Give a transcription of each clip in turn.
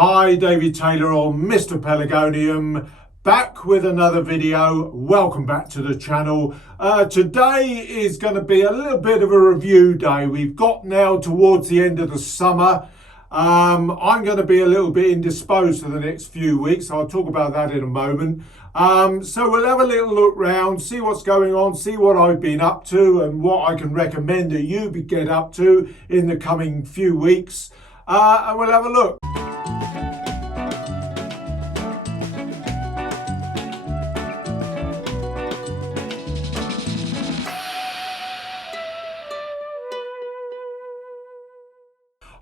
Hi, David Taylor on Mr Pelargonium, back with another video. Welcome back to the channel. Today is going to be a little bit of a review day. We've got now towards the end of the summer. I'm going to be a little bit indisposed for the next few weeks. I'll talk about that in a moment. So we'll have a little look round, see what's going on, see what I've been up to and what I can recommend that you get up to in the coming few weeks. And we'll have a look.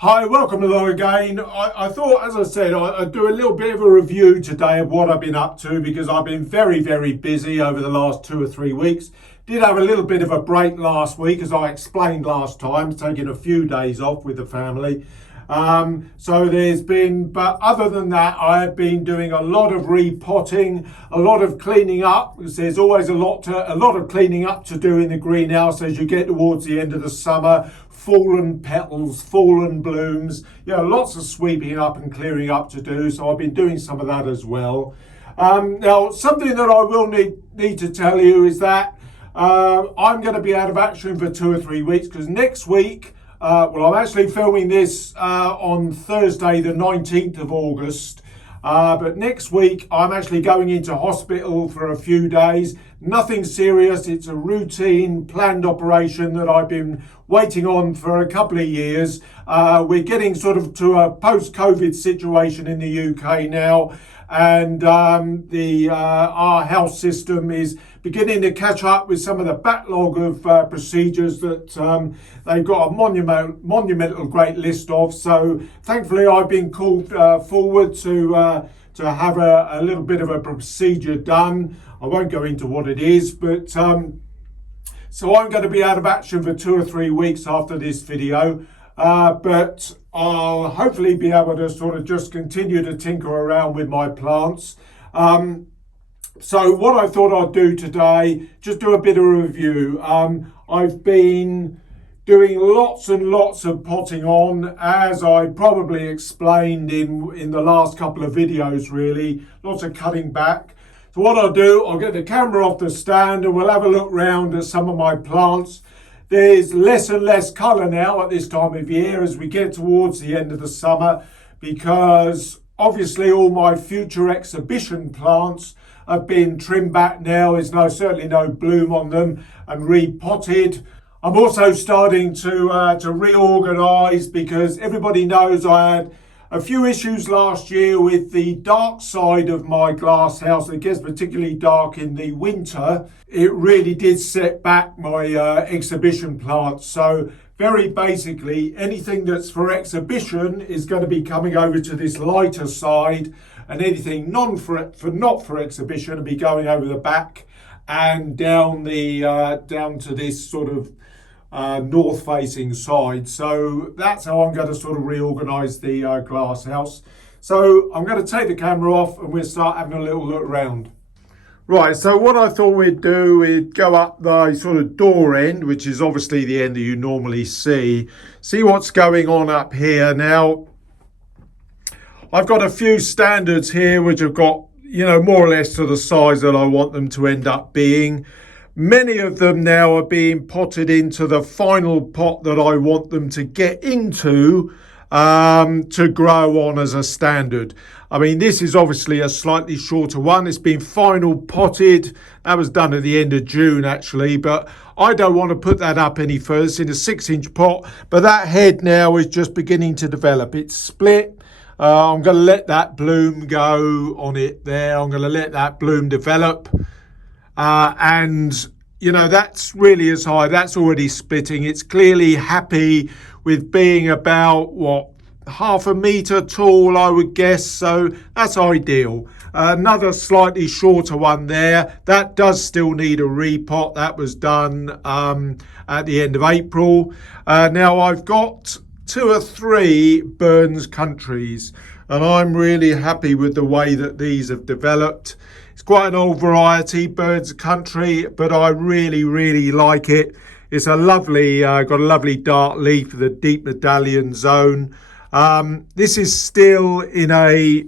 Hi, welcome along again. I thought, as I said, I'd do a little bit of a review today of what I've been up to because I've been very, very busy over the last 2 or 3 weeks. Did have a little bit of a break last week, as I explained last time, taking a few days off with the family. So there's been, but other than that, I have been doing a lot of repotting, a lot of cleaning up, because there's always a lot of cleaning up to do in the greenhouse as you get towards the end of the summer. Fallen petals, fallen blooms, lots of sweeping up and clearing up to do. So I've been doing some of that as well. Now, something that I will need to tell you is that I'm going to be out of action for 2 or 3 weeks because next week, I'm actually filming this on Thursday, the 19th of August. But next week, I'm actually going into hospital for a few days. Nothing serious. It's a routine planned operation that I've been waiting on for a couple of years. We're getting sort of to a post-COVID situation in the UK now. And our health system is beginning to catch up with some of the backlog of procedures that they've got a monumental great list of. So thankfully I've been called forward to have a little bit of a procedure done. I won't go into what it is, but so I'm going to be out of action for 2 or 3 weeks after this video. But I'll hopefully be able to sort of just continue to tinker around with my plants. So what I thought I'd do today, just do a bit of a review. I've been doing lots and lots of potting on, as I probably explained in the last couple of videos really, lots of cutting back. So what I'll do, I'll get the camera off the stand and we'll have a look round at some of my plants. There's less and less colour now at this time of year as we get towards the end of the summer, because obviously all my future exhibition plants have been trimmed back now. There's certainly no bloom on them and repotted. I'm also starting to reorganise because everybody knows I had a few issues last year with the dark side of my glass house. It gets particularly dark in the winter. It really did set back my exhibition plants. So very basically, anything that's for exhibition is going to be coming over to this lighter side, and anything not for exhibition will be going over the back and down to this sort of north facing side. So that's how I'm going to sort of reorganize the glass house. So I'm going to take the camera off and we'll start having a little look around. Right, so what I thought we'd do is go up the sort of door end, which is obviously the end that you normally see what's going on up here. Now, I've got a few standards here which have got, more or less to the size that I want them to end up being. Many of them now are being potted into the final pot that I want them to get into to grow on as a standard. I mean, this is obviously a slightly shorter one. It's been final potted. That was done at the end of June, actually, but I don't want to put that up any further. It's in a 6-inch pot, but that head now is just beginning to develop. It's split. I'm going to let that bloom go on it there. I'm going to let that bloom develop. And that's really as high. That's already splitting. It's clearly happy with being about, half a metre tall, I would guess. So that's ideal. Another slightly shorter one there. That does still need a repot. That was done at the end of April. Now I've got 2 or 3 Burns countries, and I'm really happy with the way that these have developed. It's quite an old variety, Burns Country, but I really, really like it. It's a lovely, got a lovely dark leaf with a deep medallion zone. This is still in a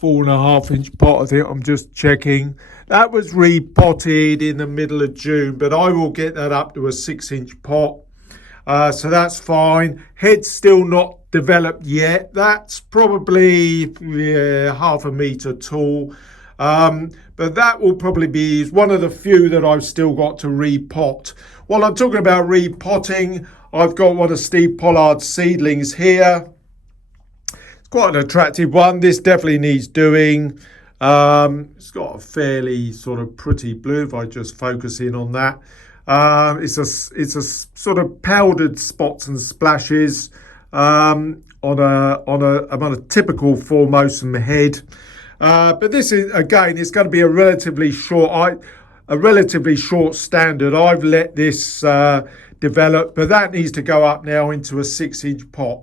4.5 inch pot, I think. I'm just checking. That was repotted in the middle of June, but I will get that up to a 6-inch pot. So that's fine. Head's still not developed yet. That's probably 0.5 metre tall. But that will probably be one of the few that I've still got to repot. While I'm talking about repotting, I've got one of Steve Pollard's seedlings here. It's quite an attractive one. This definitely needs doing. It's got a fairly sort of pretty blue if I just focus in on that. It's a sort of powdered spots and splashes on a typical Formosum head. But this is, again, it's going to be a relatively short standard. I've let this develop, but that needs to go up now into a 6-inch pot,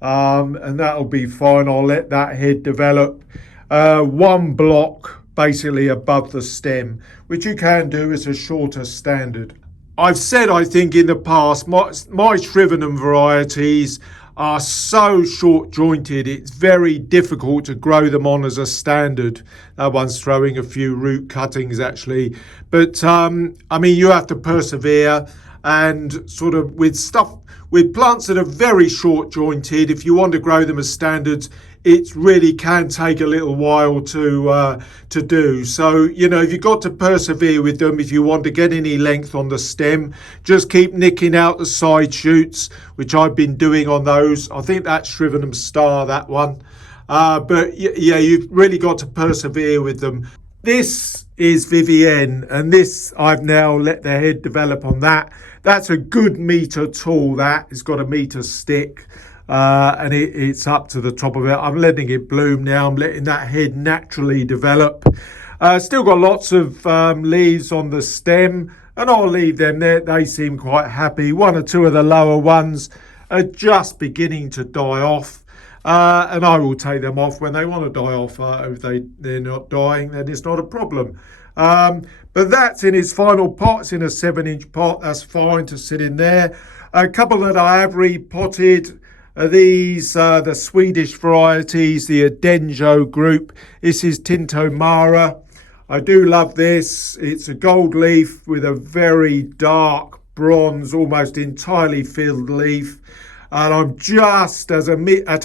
and that'll be fine. I'll let that head develop. One block basically above the stem, which you can do as a shorter standard. I've said, I think in the past, my Shrivenum varieties are so short jointed, it's very difficult to grow them on as a standard. That one's throwing a few root cuttings actually, but I mean, you have to persevere, and sort of with plants that are very short jointed, if you want to grow them as standards, it really can take a little while to do. So, you know, you've got to persevere with them if you want to get any length on the stem. Just keep nicking out the side shoots, which I've been doing on those. I think that's Shrivenum Star, that one. But yeah, you've really got to persevere with them. This is Vivienne, and this I've now let the head develop on that. That's a good metre tall. That it's got a metre stick. And it's up to the top of it. I'm letting it bloom now. I'm letting that head naturally develop. Still got lots of leaves on the stem, and I'll leave them there. They seem quite happy. One or two of the lower ones are just beginning to die off, and I will take them off when they want to die off. If they're not dying, then it's not a problem. But that's in its final pot. It's in a 7-inch pot. That's fine to sit in there. A couple that I have repotted. These the Swedish varieties, the Adenjo group. This is Tinto Mara. I do love this. It's a gold leaf with a very dark bronze, almost entirely filled leaf. And I'm just at a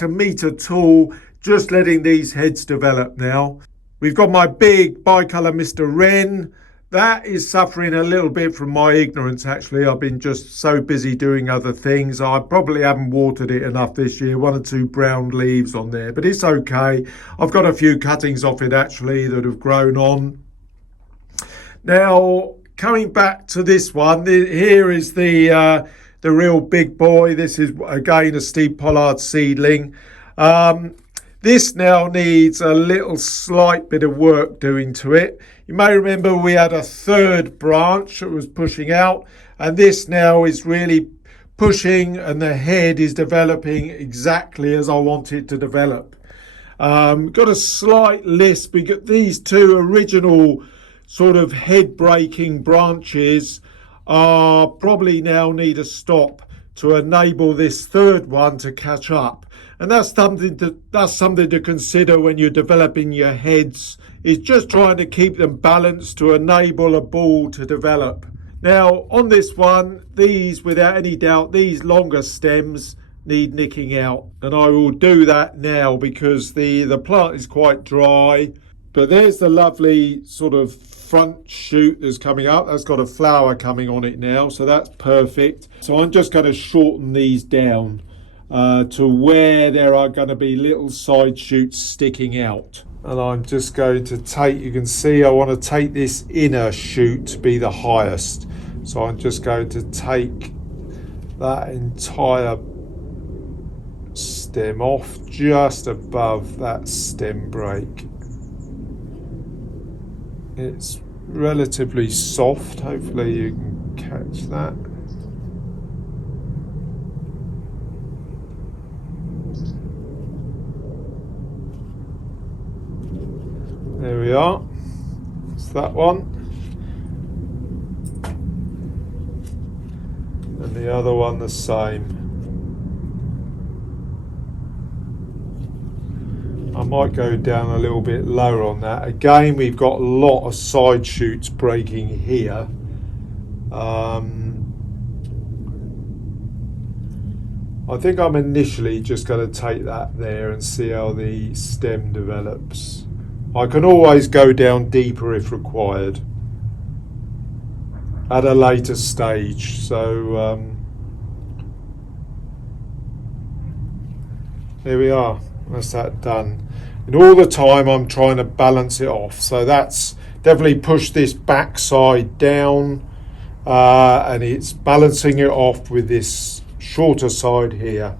metre tall, just letting these heads develop now. We've got my big bicolour Mr Wren. That is suffering a little bit from my ignorance, actually. I've been just so busy doing other things. I probably haven't watered it enough this year. 1 or 2 brown leaves on there, but it's okay. I've got a few cuttings off it, actually, that have grown on. Now, coming back to this one, here is the real big boy. This is, again, a Steve Pollard seedling. This now needs a little slight bit of work doing to it. You may remember we had a third branch that was pushing out, and this now is really pushing, and the head is developing exactly as I want it to develop. Got a slight lisp. We got these 2 original sort of head breaking branches are probably now need a stop to enable this third one to catch up. And that's something to consider when you're developing your heads, is just trying to keep them balanced to enable a ball to develop. Now on this one, these, without any doubt, these longer stems need nicking out, and I will do that now because the plant is quite dry. But there's the lovely sort of front shoot that's coming up. That's got a flower coming on it now, so that's perfect. So I'm just going to shorten these down to where there are going to be little side shoots sticking out. And I'm just going to take, you can see I want to take this inner shoot to be the highest. So I'm just going to take that entire stem off just above that stem break. It's relatively soft, hopefully you can catch that. There we are, it's that one. And the other one the same. Might go down a little bit lower on that. Again, we've got a lot of side shoots breaking here. I think I'm initially just going to take that there and see how the stem develops. I can always go down deeper if required at a later stage. So there we are. That's that done. And all the time I'm trying to balance it off. So that's definitely pushed this back side down, and it's balancing it off with this shorter side here.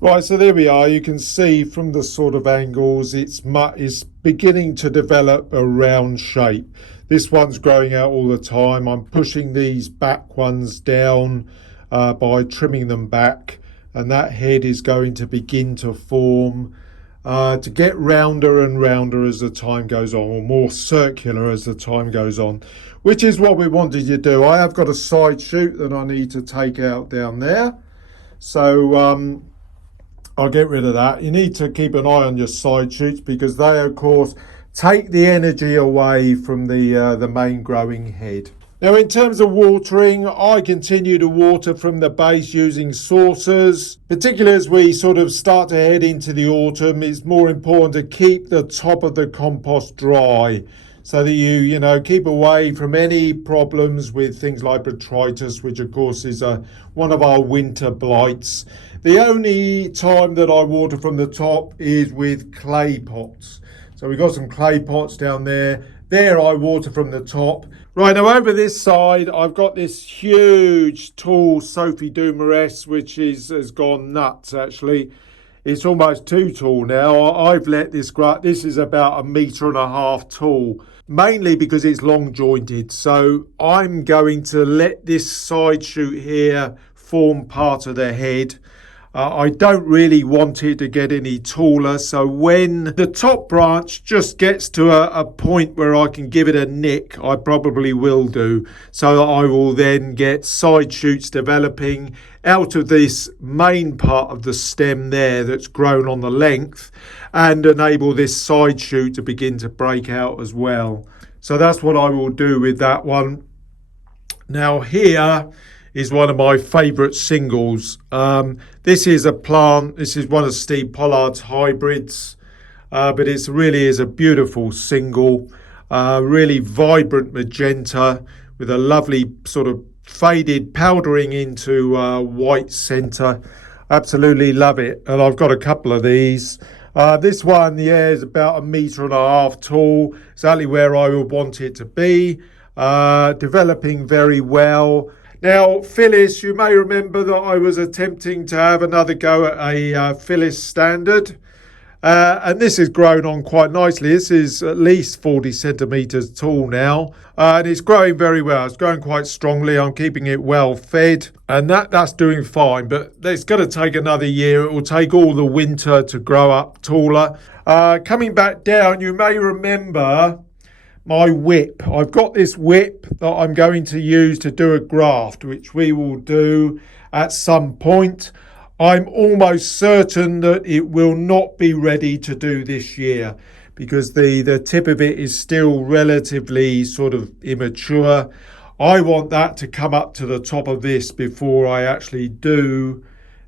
Right, so there we are. You can see from the sort of angles it's beginning to develop a round shape. This one's growing out all the time. I'm pushing these back ones down by trimming them back, and that head is going to begin to form to get rounder and rounder as the time goes on, or more circular as the time goes on, which is what we wanted to do. I have got a side shoot that I need to take out down there, so I'll get rid of that. You need to keep an eye on your side shoots because they, of course, take the energy away from the main growing head. Now, in terms of watering, I continue to water from the base using saucers. Particularly as we sort of start to head into the autumn, it's more important to keep the top of the compost dry so that you keep away from any problems with things like botrytis, which of course is one of our winter blights. The only time that I water from the top is with clay pots. So we've got some clay pots down there. There I water from the top. Right, now over this side, I've got this huge, tall Sophie Dumarest, which has gone nuts, actually. It's almost too tall now. I've let this grow. This is about 1.5 meters tall, mainly because it's long jointed. So I'm going to let this side shoot here form part of the head. I don't really want it to get any taller, so when the top branch just gets to a point where I can give it a nick, I probably will do, so that I will then get side shoots developing out of this main part of the stem there that's grown on the length, and enable this side shoot to begin to break out as well. So that's what I will do with that one. Now here is one of my favourite singles. This is a plant, this is one of Steve Pollard's hybrids, but it really is a beautiful single, really vibrant magenta with a lovely sort of faded powdering into white centre. Absolutely love it, and I've got a couple of these. This one, yeah, is about 1.5 meters tall, exactly where I would want it to be, developing very well. Now, Phyllis, you may remember that I was attempting to have another go at a Phyllis standard, and this has grown on quite nicely. This is at least 40 centimetres tall now, and it's growing very well. It's growing quite strongly. I'm keeping it well fed, and that's doing fine, but it's going to take another year. It will take all the winter to grow up taller. Coming back down, you may remember my whip. I've got this whip that I'm going to use to do a graft, which we will do at some point. I'm almost certain that it will not be ready to do this year because the tip of it is still relatively sort of immature. I want that to come up to the top of this before I actually do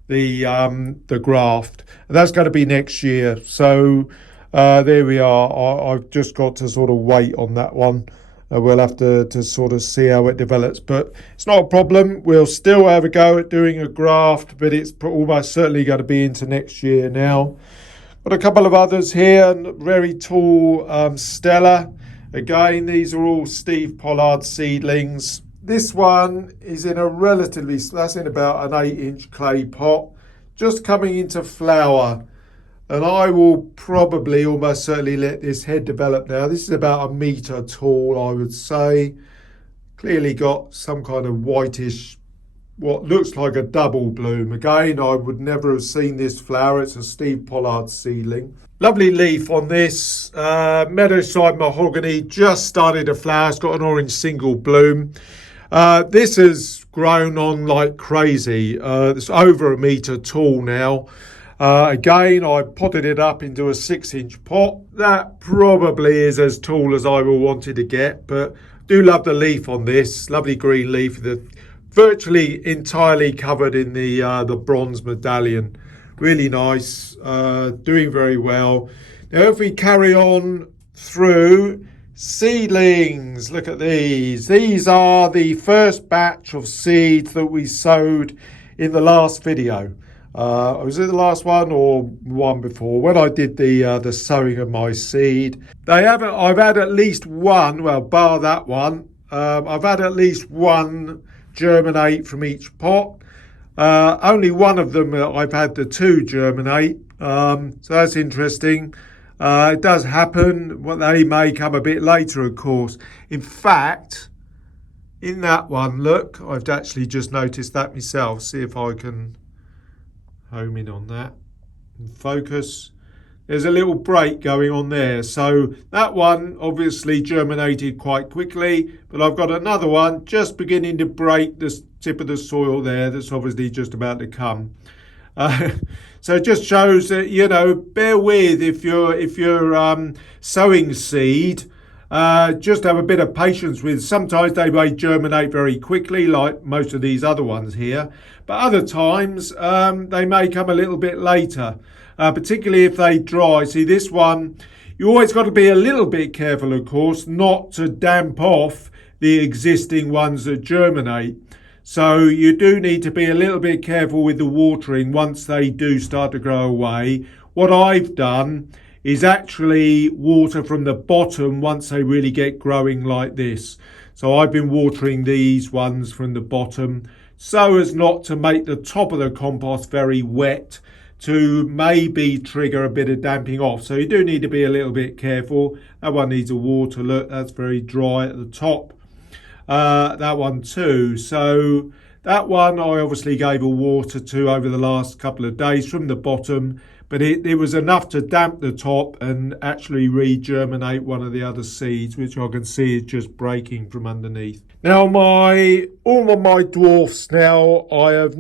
the graft. And that's going to be next year. So there we are. I've just got to sort of wait on that one. We'll have to sort of see how it develops, but it's not a problem. We'll still have a go at doing a graft, but it's almost certainly going to be into next year now. Got a couple of others here, very tall Stella. Again, these are all Steve Pollard seedlings. This one is in a that's in about an 8-inch clay pot, just coming into flower. And I will probably almost certainly let this head develop now. This is about 1 meter tall, I would say. Clearly got some kind of whitish, what looks like a double bloom. Again, I would never have seen this flower. It's a Steve Pollard seedling. Lovely leaf on this. Meadows Mahogany just started to flower. It's got an orange single bloom. This has grown on like crazy. It's over 1 meter tall now. Again, I potted it up into a 6-inch pot. That probably is as tall as I will want it to get, but do love the leaf on this. Lovely green leaf, virtually entirely covered in the bronze medallion. Really nice, doing very well. Now if we carry on through seedlings, look at these. These are the first batch of seeds that we sowed in the last video. Was it the last one or one before? When I did the sowing of my seed, I've had at least one. Well, bar that one, I've had at least one germinate from each pot. Only one of them I've had the two germinate. So that's interesting. It does happen. Well, they may come a bit later, of course. In fact, in that one, look, I've actually just noticed that myself. See if I can home in on that and focus. There's a little break going on there. So that one obviously germinated quite quickly, but I've got another one just beginning to break the tip of the soil there. That's obviously just about to come. So it just shows that, you know, bear with if you're sowing seed. Just have a bit of patience with. Sometimes they may germinate very quickly, like most of these other ones here, but other times they may come a little bit later, particularly if they dry. See, this one, you always got to be a little bit careful, of course, not to damp off the existing ones that germinate. So you do need to be a little bit careful with the watering once they do start to grow away. What I've done is actually water from the bottom once they really get growing like this. So I've been watering these ones from the bottom so as not to make the top of the compost very wet, to maybe trigger a bit of damping off. So you do need to be a little bit careful. That one needs a water. Look, that's very dry at the top. That one too. So that one I obviously gave a water to over the last couple of days from the bottom, but it was enough to damp the top and actually regerminate one of the other seeds, which I can see is just breaking from underneath. Now all of my dwarfs now, I've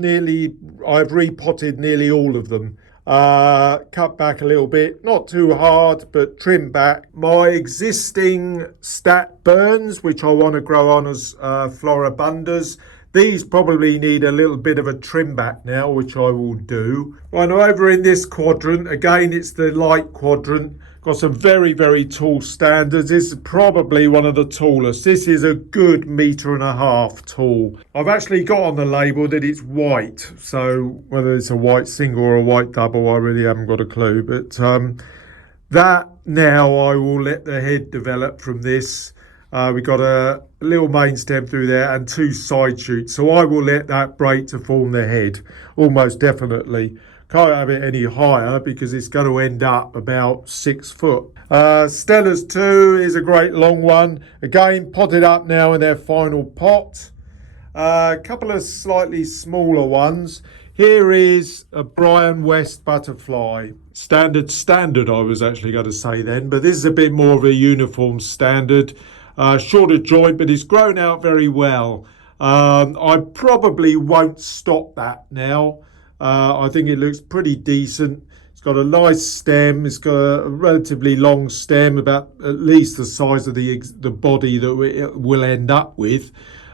repotted nearly all of them. Cut back a little bit, not too hard, but trim back. My existing stat burns, which I want to grow on as floribundas, these probably need a little bit of a trim back now, which I will do. Right, now over in this quadrant, again, it's the light quadrant. Got some very, very tall standards. This is probably one of the tallest. This is a good 1.5 meters tall. I've actually got on the label that it's white. So whether it's a white single or a white double, I really haven't got a clue. But that now I will let the head develop from this. We've got a little main stem through there and 2 side shoots. So I will let that break to form the head, almost definitely. Can't have it any higher because it's going to end up about 6 foot. Stella's 2 is a great long one. Again, potted up now in their final pot. A couple of slightly smaller ones. Here is a Brian West butterfly. Standard I was actually going to say then, but this is a bit more of a uniform standard. Shorter joint, but it's grown out very well. I probably won't stop that now. I think it looks pretty decent. It's got a nice stem. It's got a relatively long stem, about at least the size of the body that it will end up with.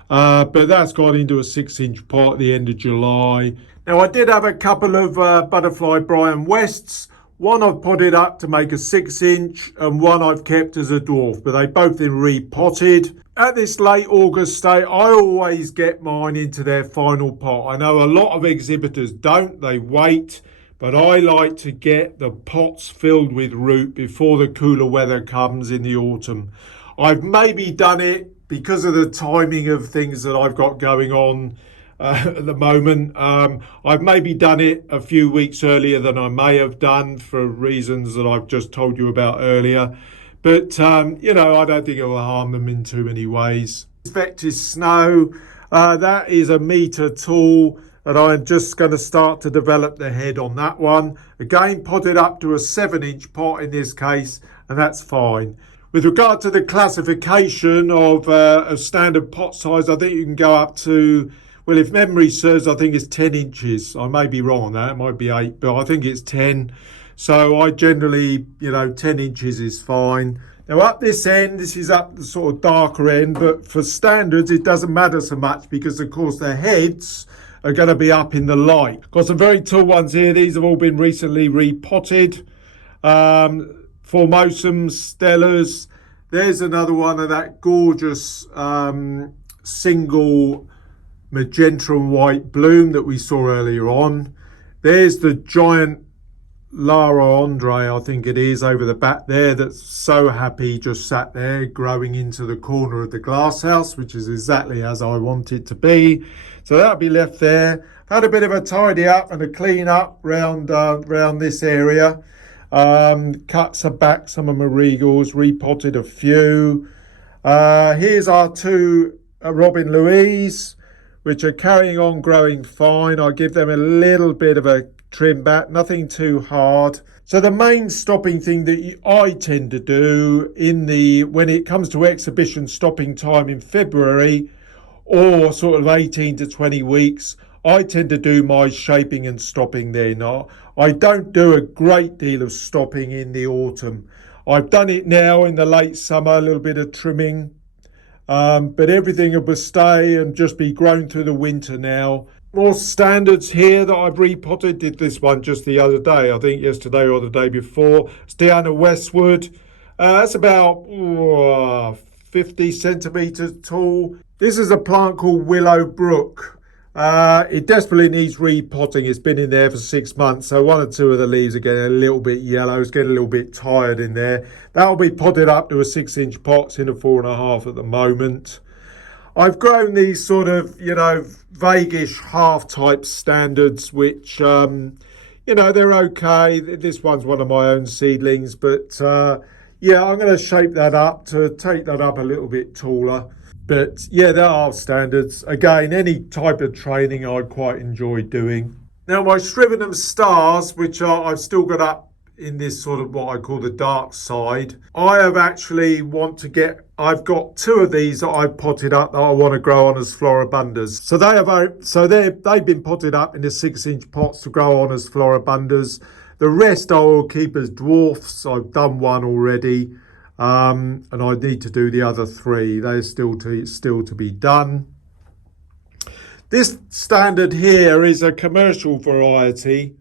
But that's gone into a 6-inch pot at the end of July. Now I did have a couple of butterfly Brian Wests. One I've potted up to make a 6-inch and one I've kept as a dwarf, but they've both been repotted. At this late August state, I always get mine into their final pot. I know a lot of exhibitors don't, they wait, but I like to get the pots filled with root before the cooler weather comes in the autumn. I've maybe done it because of the timing of things that I've got going on at the moment. I've maybe done it a few weeks earlier than I may have done for reasons that I've just told you about earlier. But, you know, I don't think it will harm them in too many ways. Expected snow, that is 1 meter tall, and I'm just going to start to develop the head on that one. Again, potted up to a 7-inch pot in this case, and that's fine. With regard to the classification of standard pot size, I think you can go up to, Well, if memory serves, I think it's 10 inches. I may be wrong on that. It might be 8, but I think it's 10. So I generally, 10 inches is fine. Now up this end, this is up the sort of darker end, but for standards, it doesn't matter so much because, of course, the heads are going to be up in the light. Got some very tall ones here. These have all been recently repotted. Formosum Stellars. There's another one of that gorgeous single magenta and white bloom that we saw earlier on. There's the giant Lara Andre, I think it is, over the back there, that's so happy just sat there growing into the corner of the glasshouse, which is exactly as I want it to be. So that'll be left there. Had a bit of a tidy up and a clean up round this area. Cut some back some of my regals, repotted a few. Here's our two Robin Louise, which are carrying on growing fine. I give them a little bit of a trim back, nothing too hard. So the main stopping thing that I tend to do when it comes to exhibition stopping time in February, or sort of 18 to 20 weeks, I tend to do my shaping and stopping then. I don't do a great deal of stopping in the autumn. I've done it now in the late summer, a little bit of trimming, but everything will stay and just be grown through the winter now. More standards here that I've repotted. Did this one just the other day, I think yesterday or the day before. It's Diana Westwood. That's about 50 centimetres tall. This is a plant called Willow Brook. It desperately needs repotting. It's been in there for 6 months, so one or two of the leaves are getting a little bit yellow. It's getting a little bit tired in there. That'll be potted up to a 6-inch pot. It's in a 4.5 at the moment. I've grown these sort of, vaguish half-type standards, which, they're okay. This one's one of my own seedlings, but, I'm going to shape that up to take that up a little bit taller. But, there are standards. Again, any type of training I quite enjoy doing. Now, my Shrivenum Stars, which I've still got up in this sort of what I call the dark side, I've got 2 of these that I've potted up that I want to grow on as floribundas. So they've been potted up into 6-inch pots to grow on as floribundas. The rest I will keep as dwarfs. I've done one already, and I need to do the other 3. They're still to be done. This standard here is a commercial variety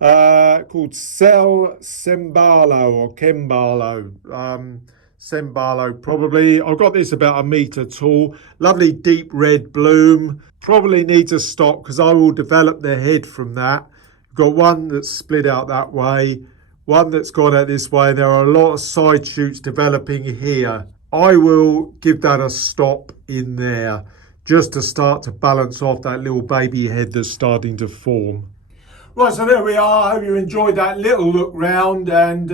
called Sembalo or Kembalo. Sembalo probably. I've got this about 1 metre tall. Lovely deep red bloom. Probably needs a stop because I will develop the head from that. I've got one that's split out that way, one that's gone out this way. There are a lot of side shoots developing here. I will give that a stop in there just to start to balance off that little baby head that's starting to form. Right, so there we are. I hope you enjoyed that little look round and,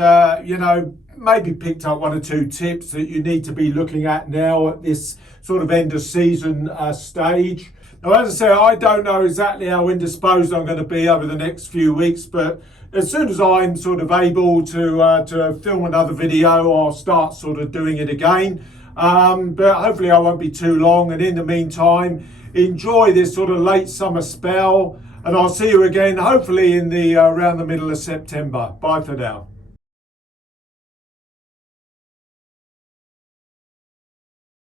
maybe picked up 1 or 2 tips that you need to be looking at now at this sort of end of season stage. Now, as I say, I don't know exactly how indisposed I'm going to be over the next few weeks, but as soon as I'm sort of able to film another video, I'll start sort of doing it again. But hopefully I won't be too long. And in the meantime, enjoy this sort of late summer spell. And I'll see you again, hopefully in the around the middle of September. Bye for now.